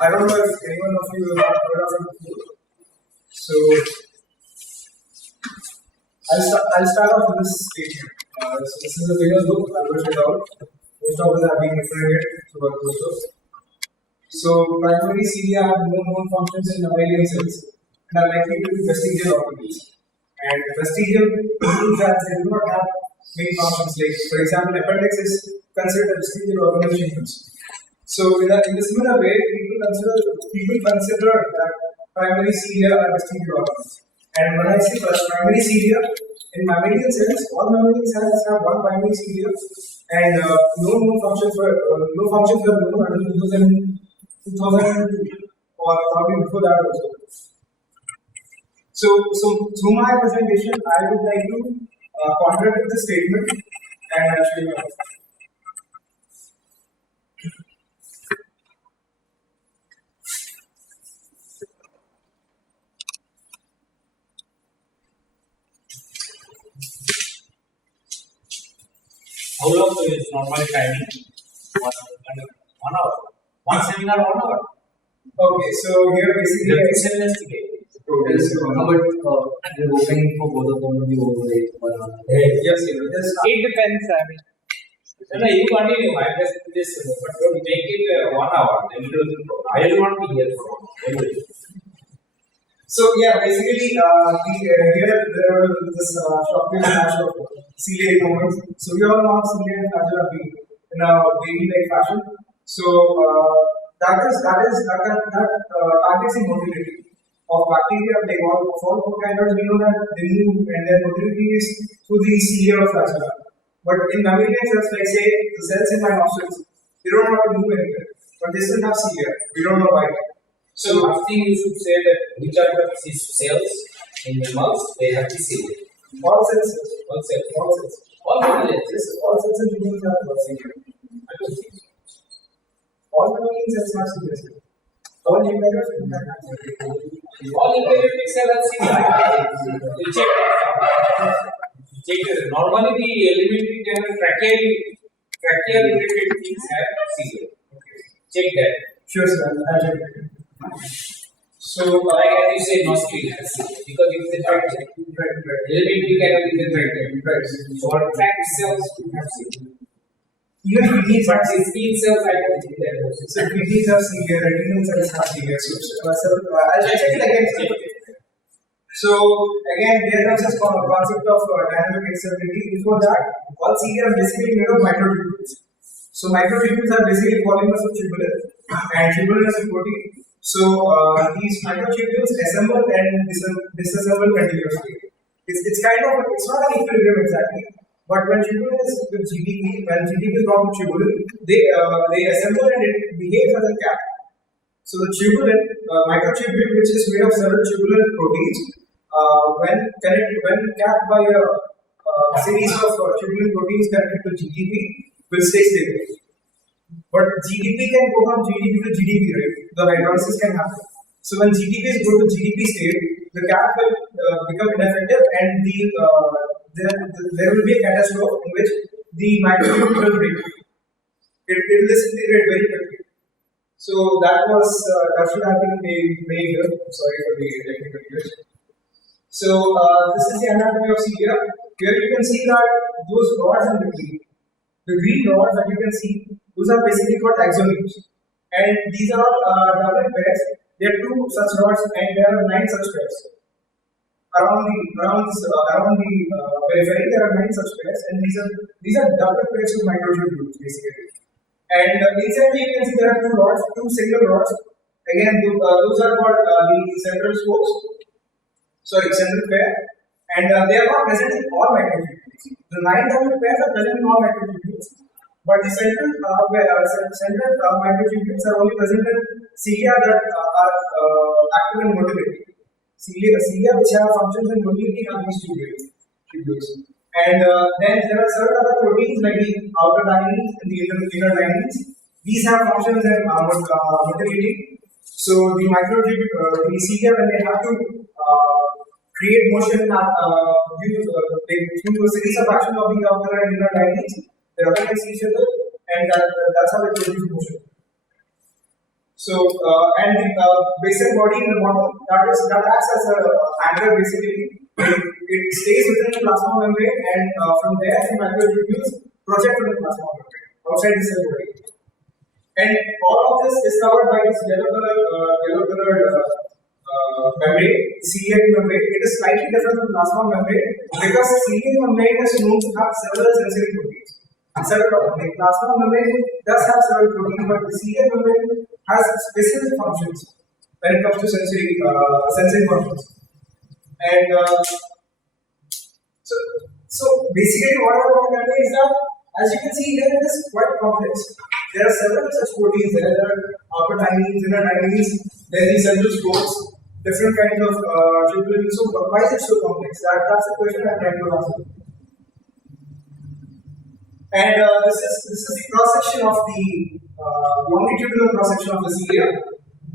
I don't know if anyone of you have heard of it before. So I'll start off with this statement. So this is a famous book, Albert et al. Most of us have been referring it throughout the course. So primary cilia have no known functions in mammalian cells and are likely to be vestigial organelles. And vestigial means that they do not have main functions. Like, for example, appendix is considered a vestigial organelle in humans. So in a similar way, people consider that primary cilia are vestigial organelles. And when I say primary cilia, in mammalian cells, all mammalian cells have one primary cilia, and no functions were known until 2002 or probably before that also. So through my presentation, I would like to contradict the statement and I'll show you how. How long is normal timing? 1 hour. One seminar, 1 hour. Okay, so here basically the two seminars today. But we're hoping for both of them to be over 1 hour. Yes, It depends, I mean. No, you continue. I just this, but don't make it 1 hour. Then it will go. I will not be here for every. So yeah, basically here there was this shocking flash of ciliary movements. So we all know how cilia and flagella beat in a baby-like fashion. So that targets the motility of bacteria. Like all prokaryotes, we know that they move and their motility is through the cilia or flagella. But in mammalian cells, like say the cells in my nostrils, they don't have to move anywhere, but they still have cilia. We don't know why. So first thing you should say that which are the cells in the mouth they have the cilia. All cells. All cells. All cells. All cells. Yes, all cells in humans have cilia. I don't think so. All mammalian cells have cilia. All eukaryotes have cilia. All eukaryotic cells have cilia. You check that. Check it. Normally the elementary tracheal related things have cilia. Okay. Check that. Sure, sir. I'll check it. So, like as you say, nostril has cilia because it's the trachea. Elementary canal is the trachea. So, all tract cells have cilia. Even kidney But skin cells, I don't think that also. so kidneys have cilia, retinal cells have cilia. So I'll check it again. So again, there comes this concept of dynamic excitability. Before that, all cilia are basically made of microtubules. So microtubules are basically polymers of tubulin, and tubulin is a protein. So these microtubules assemble and disassemble continuously. It's kind of, it's not an equilibrium exactly, but when tubulin is with GDP, when GDP is brought to tubulin, they assemble and it behaves as a cap. So the tubulin, microtubule, which is made of several tubulin proteins, when capped by a series of tubulin proteins connected to GDP, will stay stable. But GDP can go from GDP to GDP, right? The hydrolysis can happen. So when GDP is go to GDP state, the cap will become ineffective, and there will be a catastrophe in which the microtubule will break. It will disintegrate very quickly. So that should have been made here. Sorry for the technical glitch. So this is the anatomy of cilia. Here you can see that those rods in between, the green rods that you can see, those are basically called axonemes. And these are doublet pairs. There are 2 such rods and there are 9 such pairs. Around the periphery there are 9 such pairs, and these are doublet pairs of microtubules basically. And inside you can see there are 2 rods, 2 single rods. Again, those are called the central spokes. Central pair, and they are not present in all microtubules. The 9 doublet pairs are present in all microtubules, but the central microtubules are only present in cilia that are active in motility. Cilia which have functions in motility are these tubules. And then there are certain other proteins like the outer linings and the inner linings. These have functions in motility. So the the cilia, when they have to create motion through a series of actions of the outer and inner linings, they organize each other, and that's how they produce motion. So, and the basal body in the bottom, that acts as a anchor basically. It stays within the plasma membrane, and from there the microtubules project from the plasma membrane outside the cell body. And all of this is covered by this yellow colored membrane, ciliary membrane. It is slightly different from plasma membrane because ciliary membrane is known to have several sensory proteins. Like plasma membrane does have several proteins, but the ciliary membrane has specific functions when it comes to sensory functions. And so basically what I want to convey is that, as you can see here, it is quite complex. There are several such proteins. There are alpha-dyneins, inner-dyneins, then the central spores, different kinds of tubules. So why is it so complex? That's the question I'm trying to answer. And this is the cross section of the longitudinal cross section of the cilia.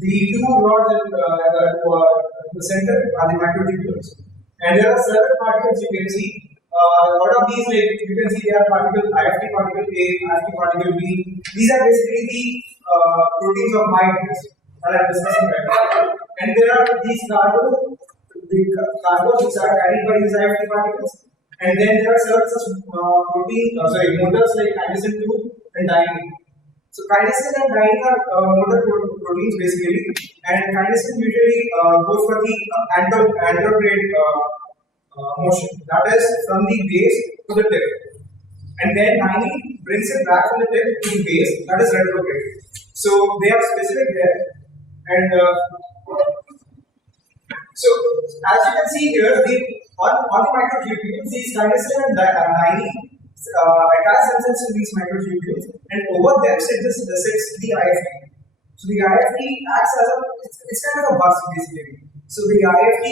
The two rods in the center are the microtubules, and there are several particles you can see. Out of these, like you can see, there are particles IFT particle A, IFT particle B. These are basically the proteins of my interest that I'm discussing right now. And there are these cargos which are carried by these IFT particles. And then there are several such motors like kinesin 2 and dynein. So kinesin and dynein are motor proteins basically, and kinesin usually goes for the anterograde motion, that is from the base to the tip, and then dynein brings it back from the tip to the base, that is retrograde. So they are specific there, and so as you can see here, on the microtubules, these kinesin and dynein attach themselves to these microtubules, and over them sits the IFT. So the IFT acts as it's kind of a bus basically. So the IFT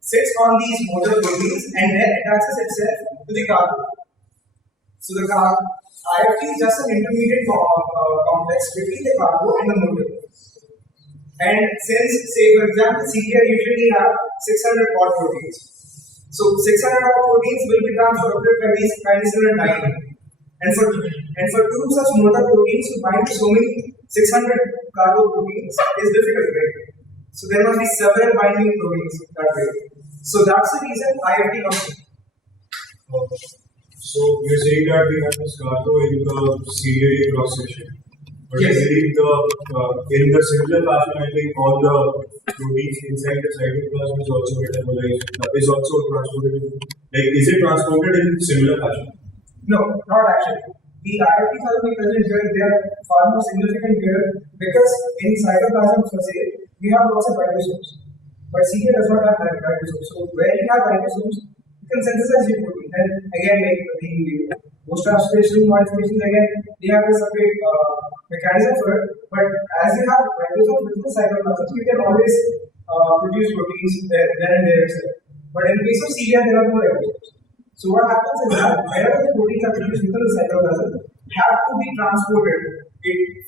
sits on these motor proteins and then attaches itself to the cargo. So the IFT is just an intermediate complex between the cargo and the motor. And since, say for example, cilia usually have 600 odd proteins. So 600 odd proteins will be transported by these kinesin and dynein. And for two such motor proteins to bind to so many 600 cargo proteins is difficult, right? So there must be several binding proteins that way. So that's the reason IFT comes in. So you're saying that we have this cargo in the ciliary cross section. But Yes. in the similar fashion, I think all the proteins inside the cytoplasm is also metabolized, is also transported. Like, is it transported in similar fashion? No, not actually. The IFTs are being present here, they are far more significant here because in cytoplasm per se, we have lots of ribosomes. But cilia does not have ribosomes. So where you have ribosomes, you can synthesize your protein. And again, like the post-translational modifications, again, they have a separate mechanism for it. But as you have ribosomes within the cytoplasm, you can always produce proteins there and there itself. But in case of cilia, there are no ribosomes. So what happens is that wherever the proteins are produced within the cytoplasm have to be transported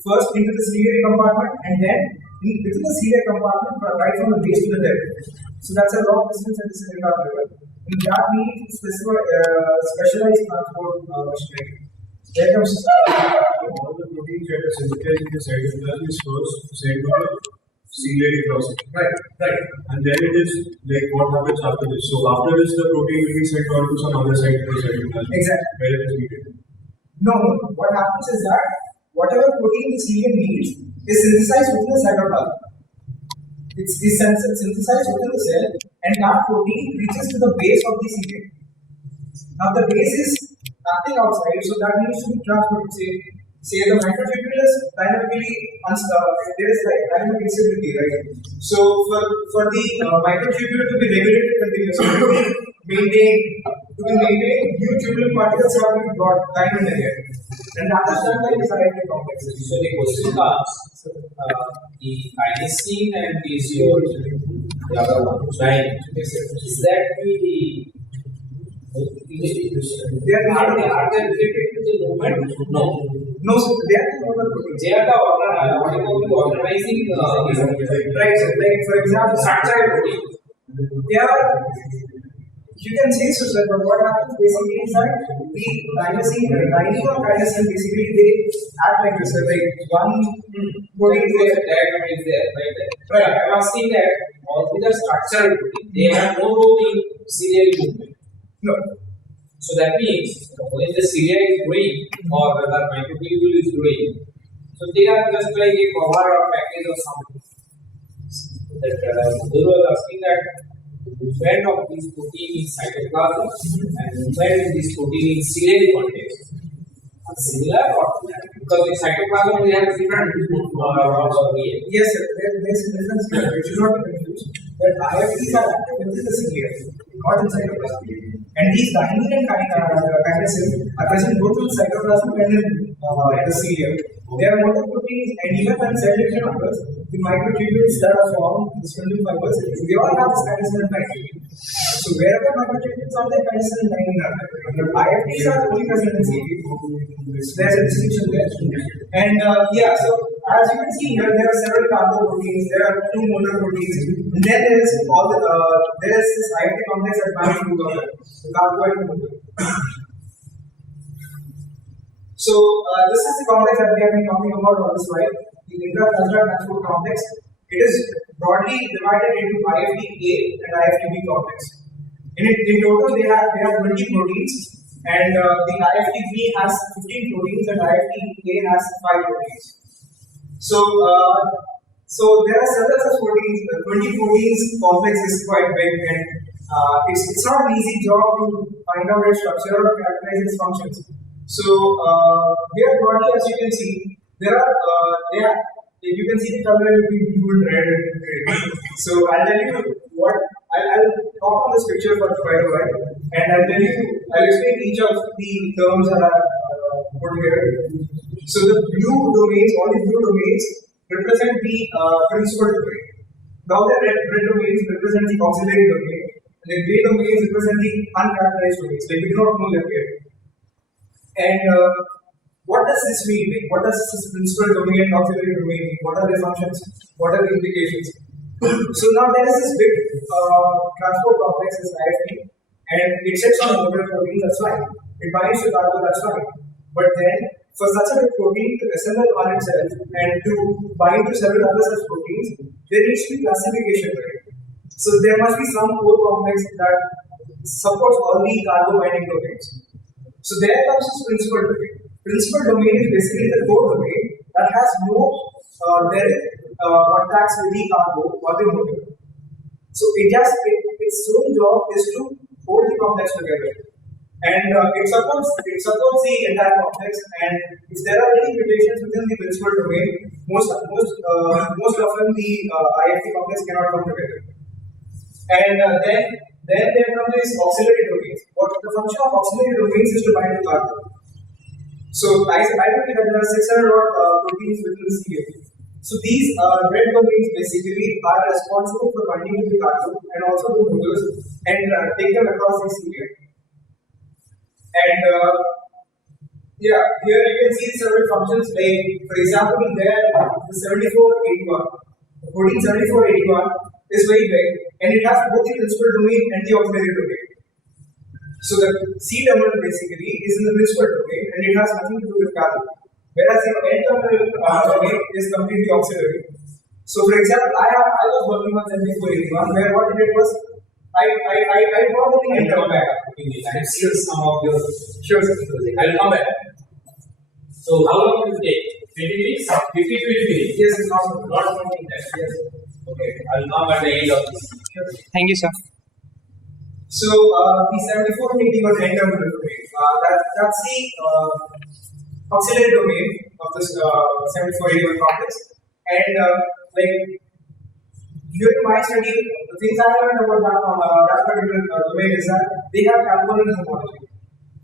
first into the ciliary compartment and then within the ciliary compartment right from the base to the tip. So that's a long distance at the ciliary level. And that needs specialized transport machinery. There comes All the proteins that are synthesized in the cytoplasm is first sent to the ciliary process. right. And then it is like what happens after this. So after this, the protein will be sent on to some other side of the cytoplasm. Exactly. Where it is needed. No. What happens is that whatever protein the cilia needs is synthesized within the cytoplasm. It's synthesized within the cell, and that protein reaches to the base of the cilia. Now the base is acting outside, so that needs to be transported. Say the microtubule is dynamically there is like dynamic instability, right? So for the microtubule to be regulated continuously, to be maintained, new tubular particles have to be brought time and again, and that is done by this IFT complexity. So the question comes, the kinesin and the other one, dynein, is that are they related to the movement? No. No, so they are the normal proteins. They are the organizing Right, so like for example, structural protein. they are You can say so, sir, but what happens basically is that the gynosin or gynosin basically they act like this, sir, like one protein The diagram is there, right there. Right. I'm asking that all the structural protein, they have no role in serial movement. no. So that means when the cilia is growing or whether microtubule is growing, so they are just like a cover or package or something. That Guru was asking that the movement of this protein in cytoplasm and movement in this protein in ciliary context are similar or because in cytoplasm we have different Yes, sir. There's a difference here. You should not be confused. That IFTs are active within the cilia, not inside the plasma. And these gynosin and gynosin are present both in cytoplasm and in the cilia. They are motor proteins, and even when cell division occurs, the microtubules that are formed, the spindle fibers, they all have this gynosin and gynosin. So wherever microtubules are there, gynosin and gynosin are there. But IFTs are only present in cilia. So there's a distinction there. And yeah, so as you can see here, there are several carbo proteins, there are two motor proteins, and then there is all the there is this IFT complex that binds to the carbo and motor. So this is the complex that we have been talking about on this slide, the intraplasmic transport complex. It is broadly divided into IFT-A and IFT-B complex. In total, they have 20 proteins, and the IFT-B has 15 proteins, and IFT-A has 5 proteins. So there are several such proteins. 20 proteins complex is quite big, and it's not an easy job to find out its structure or characterize its functions. So here broadly, as you can see, there are you can see the color between blue and red and gray. So I'll tell you what I'll talk on this picture for quite a while, and I'll explain each of the terms that are put here. So the blue domains, all the blue domains represent the principal domain. Now the red domains represent the auxiliary domain, and the gray domains represent the uncharacterized domains. Like we do not know them yet. And what does this mean? Like, what does this principal domain and auxiliary domain mean? What are their functions? What are the implications? So now there is this big transport complex, this IFT, and it sits on motor proteins, that's fine. It binds to cargo, that's fine. But then, for such a big protein to assemble on itself and to bind to several other such proteins, there needs to be classification, right? So there must be some core complex that supports all the cargo binding domains. So there comes this principal domain. Principal domain is basically the core domain that has no direct contacts with the cargo or the motor. So its sole job is to hold the complex together, and it supports the entire complex. And if there are any mutations within the principal domain, most often the IFT complex cannot come together. And then there come these auxiliary domains. What the function of auxiliary domains is to bind to cargo. So I told you that there are 600 odd proteins within the CA. So these red domains basically are responsible for binding to the cargo and also to motors and take them across the CA. And yeah, here you can see several functions. Like for example, there the 7481, protein 7481 is very big, and it has both the principal domain and the auxiliary domain. So the C terminal basically is in the principal domain, and it has nothing to do with cargo. Whereas the N terminal domain is completely auxiliary. So for example, I was working on 7481, where what I did was I brought the N terminal back up. I see some of your Sure, sir. I'll come back. So how long will it take? 20 minutes? 50 to 20 minutes? Yes, it's not Something that. yes. Okay, I'll come at the end of this. Sure. Thank you, sir. So the 7481 N terminal domain, that's the auxiliary domain of this 7481 complex. And like during my study, the things I learned about that particular domain is that they have component homology.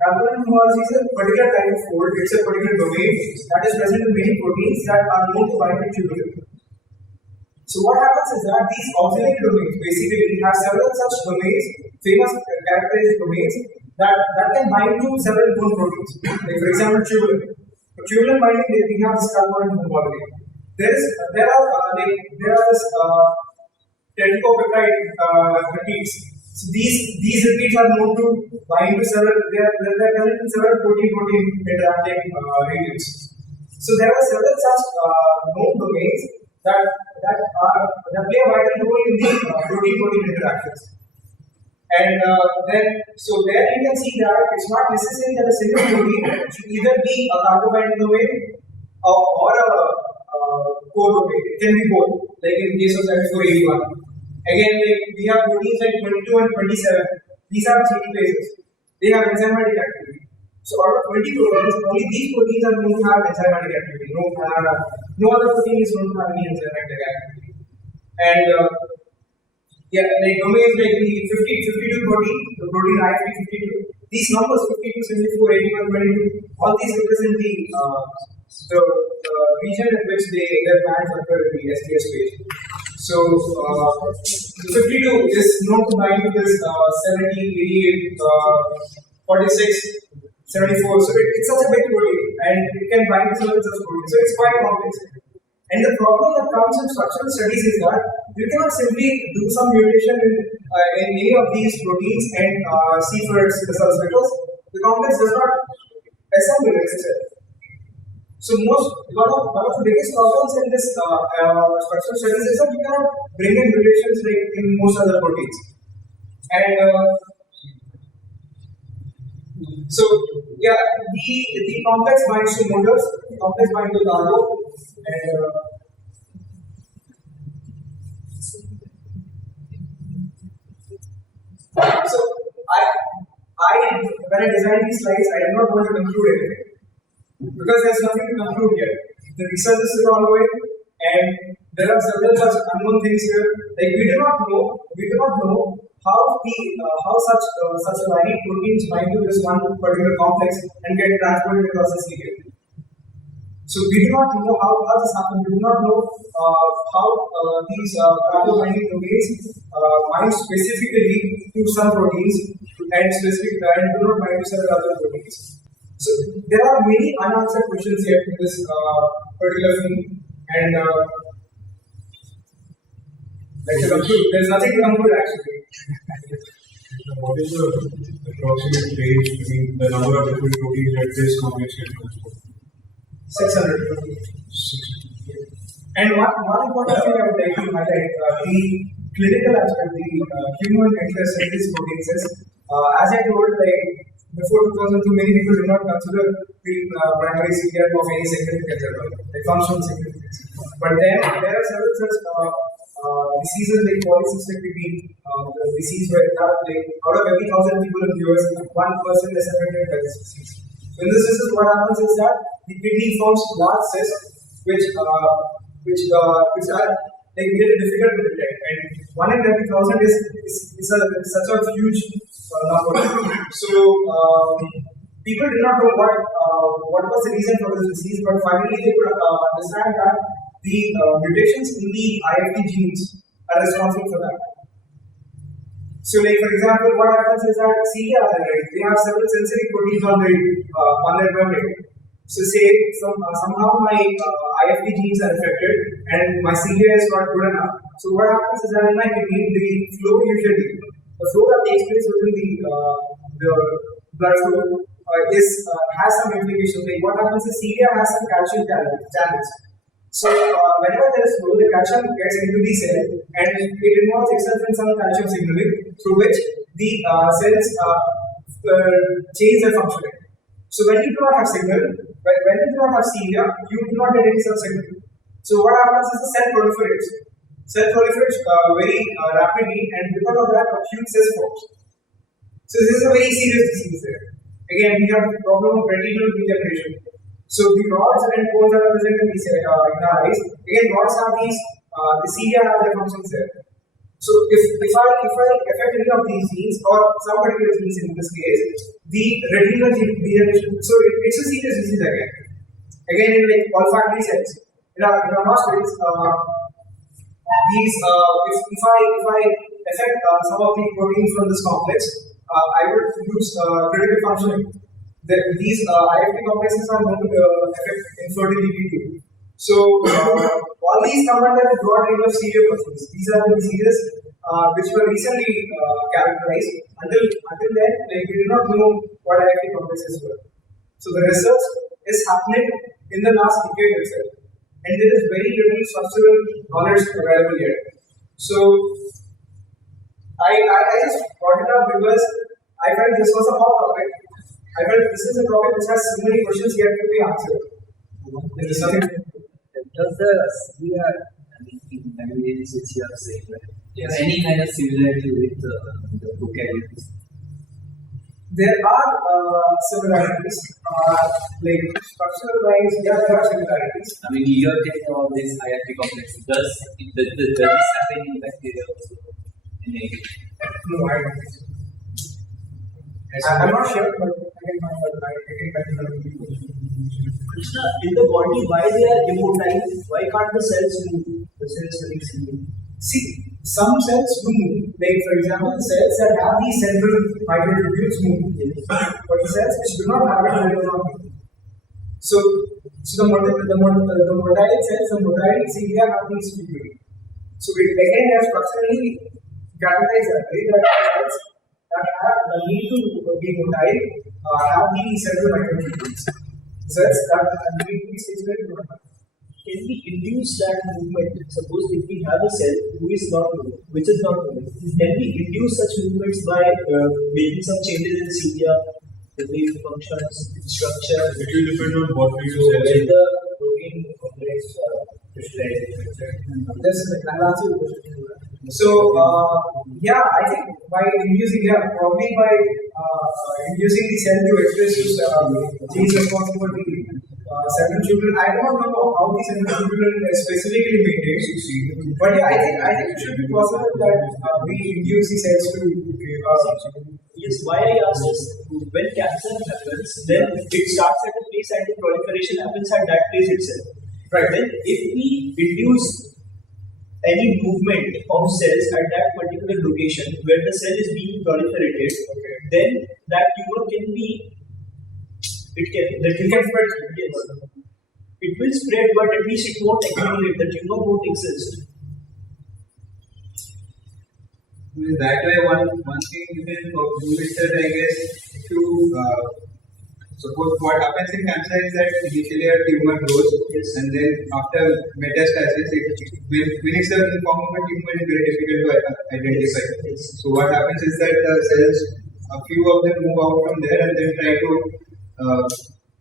Component homology is a particular type of fold. It's a particular domain that is present in many proteins that are known to bind to tubulin. So what happens is that these auxiliary domains basically have several such domains, famous characteristic domains that can bind to several known proteins. Like for example, tubulin. For tubulin binding, we have this component homology. There are this tetrapeptide repeats So these repeats are known to bind to several. They are present in several protein interacting regions. So there are several such known domains that play a vital role in the protein interactions. And then there you can see that it's not necessary that a single protein should either be a carbo-binding domain or a core domain. It can be both, like in case of 7481. Again, like we have proteins like 22 and 27. These are 3 phases. They have enzymatic activity. So out of 20 proteins, only these proteins are known to have enzymatic activity. No other protein is known to have any enzymatic activity. And like domains like the 52 protein, the protein IFP52. These numbers 52, 74, 81, 22, all these represent the region in which their bands occur in the STS page. So 52 is known to bind to this 70, 88, 46, 74. So it's such a big protein and it can bind to several such proteins. So it's quite complex. And the problem that comes in structural studies is that you cannot simply do some mutation in any of these proteins and see for its results because the complex does not assemble itself. So one of the biggest problems in this structural studies is that you cannot bring in mutations like in most other proteins. And the complex binds to motors, the complex binds to cargo, and so when I designed these slides, I did not want to conclude anything. Because there's nothing to conclude yet. The research is still ongoing, and there are several such unknown things here. Like we do not know how such varied proteins bind to this one particular complex and get transported across the cell. So we do not know how this happens. We do not know how these carbo-binding domains bind specifically to some proteins and do not bind to several other proteins. So there are many unanswered questions here in this particular field, and like to conclude, there's nothing to conclude actually. What is the approximate range between the number of different proteins that this complex can transport? 600. And one important thing I would like to highlight, the clinical aspect, the human interest in these proteins is, as I told, like before 2002, many people do not consider primary CPR of any significance at all, like functional significance. But then there are several such diseases like polycystic kidney, the disease where like out of every 1,000 people in the US, 1% is affected by this disease. So in this disease, what happens is that the kidney forms large cysts, which are like really difficult to detect, and 1 in every 1,000 is such a huge number. So people did not know what was the reason for this disease, but finally they could understand that the mutations in the IFT genes are responsible for that. So, like for example, what happens is that cilia, they have several sensory proteins on their membrane. So, say somehow my IFT genes are affected and my cilia is not good enough. So, what happens is that in my kidney, the flow that takes place within the blood flow has some implications. Like what happens is cilia has some calcium channels. So whenever there is flow, the calcium gets into the cell and it involves itself in some calcium signaling through which the cells change their functioning. So when you do not have signal, when you do not have cilia, you do not get any such signal. So what happens is the cell proliferates. Cell proliferates very rapidly, and because of that, a huge cyst forms. So this is a very serious disease there. Again, we have the problem of retinal degeneration. So the rods and cones that are present in our eyes. Again, rods have these, the cilia have their functions there. So if I affect any of these genes or some particular genes in this case, the retinal degeneration. So it's a serious disease again. Again, in like olfactory cells, in our nostrils, these if I affect some of the proteins from this complex, I would lose critical functioning. These IFT complexes are known to affect infertility too. So all these come under the broad range of serial diseases. These are the diseases which were recently characterized. Until then, like, we did not know what IIT complexes were. So the research is happening in the last decade itself, and there is very little structural knowledge available yet. So I just brought it up because I felt this was a hot topic. I felt this is a topic which has so many questions yet to be answered. There is something. Does the CR, languages which you are saying, right? Yes. Any kind of similarity with the vocabularies? There are similarities, like structural wise, yeah, there are similarities. I mean, you are taking all this IIT complex. Does this happen in bacteria also? In egg? No, I don't think so. I'm not sure, but I can find out. I can find out. Krishna, in the body, why they are immotile? Why can't the cells move? The cells release. See, some cells do move. Like, for example, the cells that have these central microtubules move, but the cells which do not have it, they do not move. So the motile cells, the motile cilia have these tubules. So we again have structurally categorized that way that cells that have the need to be motile have these central microtubules. Cells that need to be stationary do not have. Can we induce that movement? Suppose if we have a cell who is not moving, which is not moving, can we induce such movements by making some changes in cilia, the way it functions, its structure? It will depend on what we use. When the protein complex crystallization. That's I'll answer the question. So yeah, I think by inducing, probably by inducing the cell to express genes responsible for the central tubule. I don't know how the central tubule is specifically maintained, but yeah, I think it should be possible that we induce the cells to. Yes, why I ask is when cancer happens, then it starts at a place and the proliferation happens at that place itself. Right. Then if we induce any movement of cells at that particular location where the cell is being proliferated, then that tumor can be, the tumor spread, yes. It will spread, but at least it won't accumulate, the tumor won't exist. That way, one thing you can do is that, I guess, if you suppose what happens in cancer is that initially a tumor grows, and then after metastasis, when it's in form of a tumor, it's very difficult to identify. So what happens is that the cells, a few of them move out from there and then try to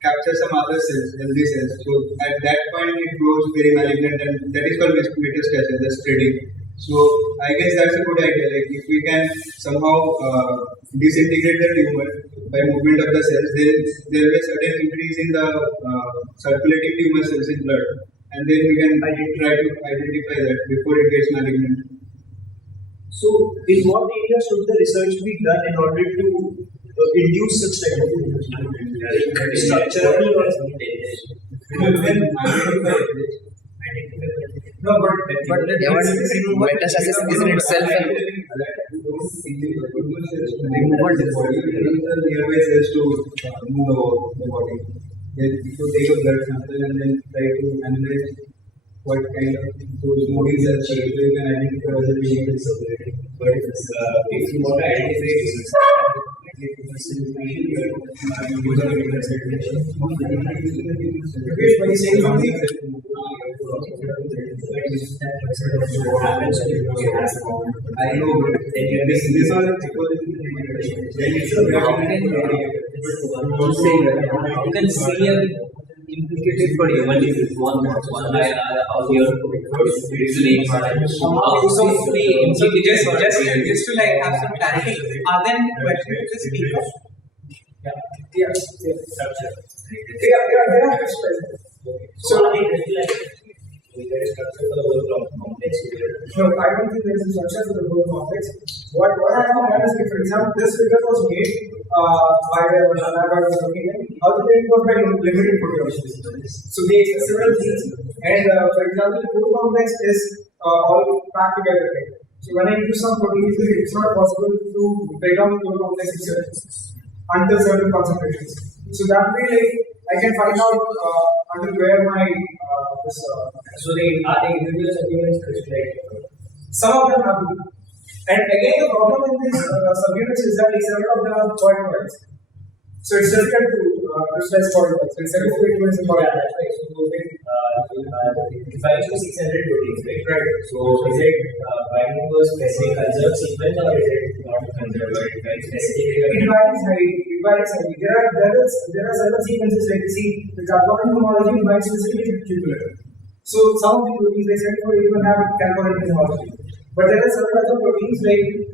capture some other cells, healthy cells. So at that point, it grows very malignant, and that is called metastasis, the spreading. So I guess that's a good idea. Like if we can somehow disintegrate the tumor by movement of the cells, then there will be a sudden increase in the circulating tumor cells in blood, and then we can try to identify that before it gets malignant. So in what area should the research be done in order to induce such type of structurally or No, but metastasis is in itself removal nearby cells to move about the body. Then if you take a blood sample and then try to analyze what kind of those moving cells are, you can identify whether the tumor is circulating. But if you want to identify Yogesh, when you say something, I know, but this all You can see an implicated for human disease, one eye, how your sleep, So just to like have some clarity, are there any questions to speak of? there are questions. So no, I don't think there is a structure for the whole complex. What I have done is, for example, this figure was made by the lab I was working in. How the it was by limited potential. So they exist several things, and for example, the core complex is all packed together. So when I use some protein, it's not possible to break down the core complex itself until certain concentrations. So that way, like, I can find out until where my so are they individual supplements crystallized? some of them have. And again, the problem in these subunits is that several of them are point points. So it's difficult to crystallize point points. It's 74 elements in point points, right? So defines to 600 proteins, right? Right. So is it binding to a specific conserved sequence or is it not conserved or it binds specifically? it varies highly. It varies highly. There are several sequences like you see the carbonic homology binds specifically to tubular. So some of the proteins like 74 even have carbonic homology. But there are several other proteins like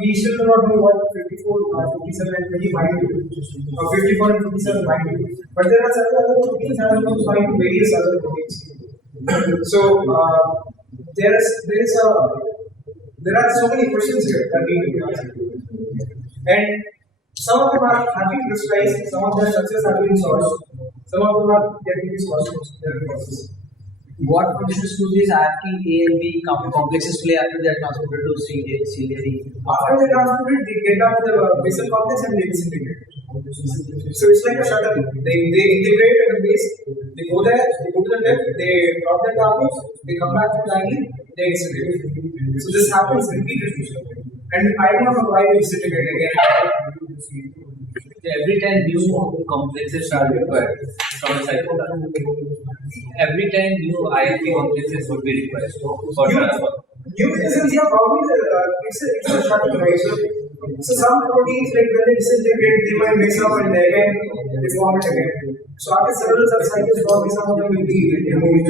we still do not know what 54, 57 and 20 bind to, or 54 and 57 bind to. But there are several other proteins that are going to bind to various other proteins. So there are so many questions here that need to be answered. And some of them are having crystallized, some of their structures have been solved, some of them are getting to be solved in the process. What functions do these RT A and B complexes play after they are transported to C A? After they transported, they get down to the basal complex and they disintegrate. So it's like a shuttle. They integrate at the base, they go there, they go to the depth, they drop their cargoes, they come back to lining, they disintegrate. So this happens repeatedly. And I don't know why they disintegrate again. Every time new complexes are required from a cytoplasm, every time new IFP complexes would be required for transfer. New in the sense, yeah, probably it's a shuttle, right? So some proteins, like when they disintegrate, they might mix up and again they form it again. So after several such cycles, probably some of them will be removed.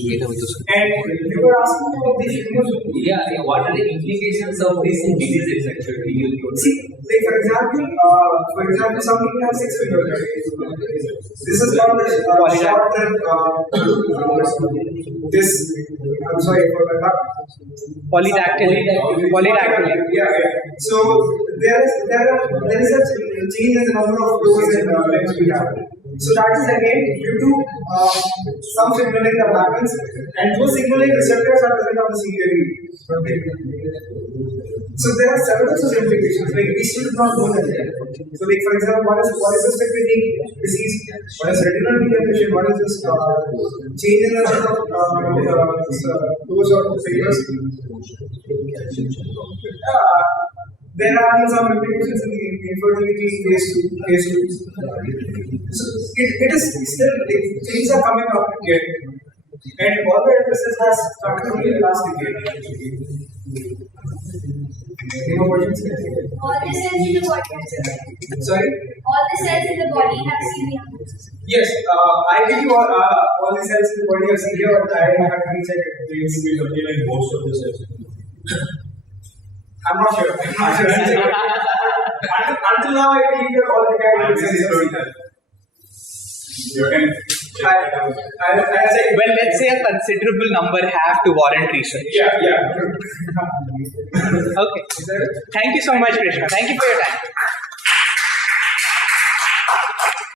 And you were asking about the humors. Yeah, what are the implications of these diseases actually? See, like for example, some people have 6 fingers. This is called a short-term. This, I'm sorry for that. Polydactyly. Yeah. So there is a change in the number of toes and legs we have. So that is again due to some signaling that happens, and those signaling receptors are present on the ciliary. So there are several such implications. Like we still do not know that yet. So like for example, what is polycystic kidney disease? What is retinal degeneration? What is this change in the number of toes or fingers? There have been some implications in the infertility phase 2. So it is still like, things are coming up again, and all the emphasis has started only in the last decade. Any more questions? All the cells in the body. Sorry? All the cells in the body have cilia. Yes, I believe all the cells in the body have cilia, but I have to recheck it. They used to be something like most of the cells. I'm not sure. Until now, I believe that all the cells don't have. You can I say, Well, let's say a considerable number have to warrant research. yeah. Okay. Thank you so much, Krishna. Thank you for your time.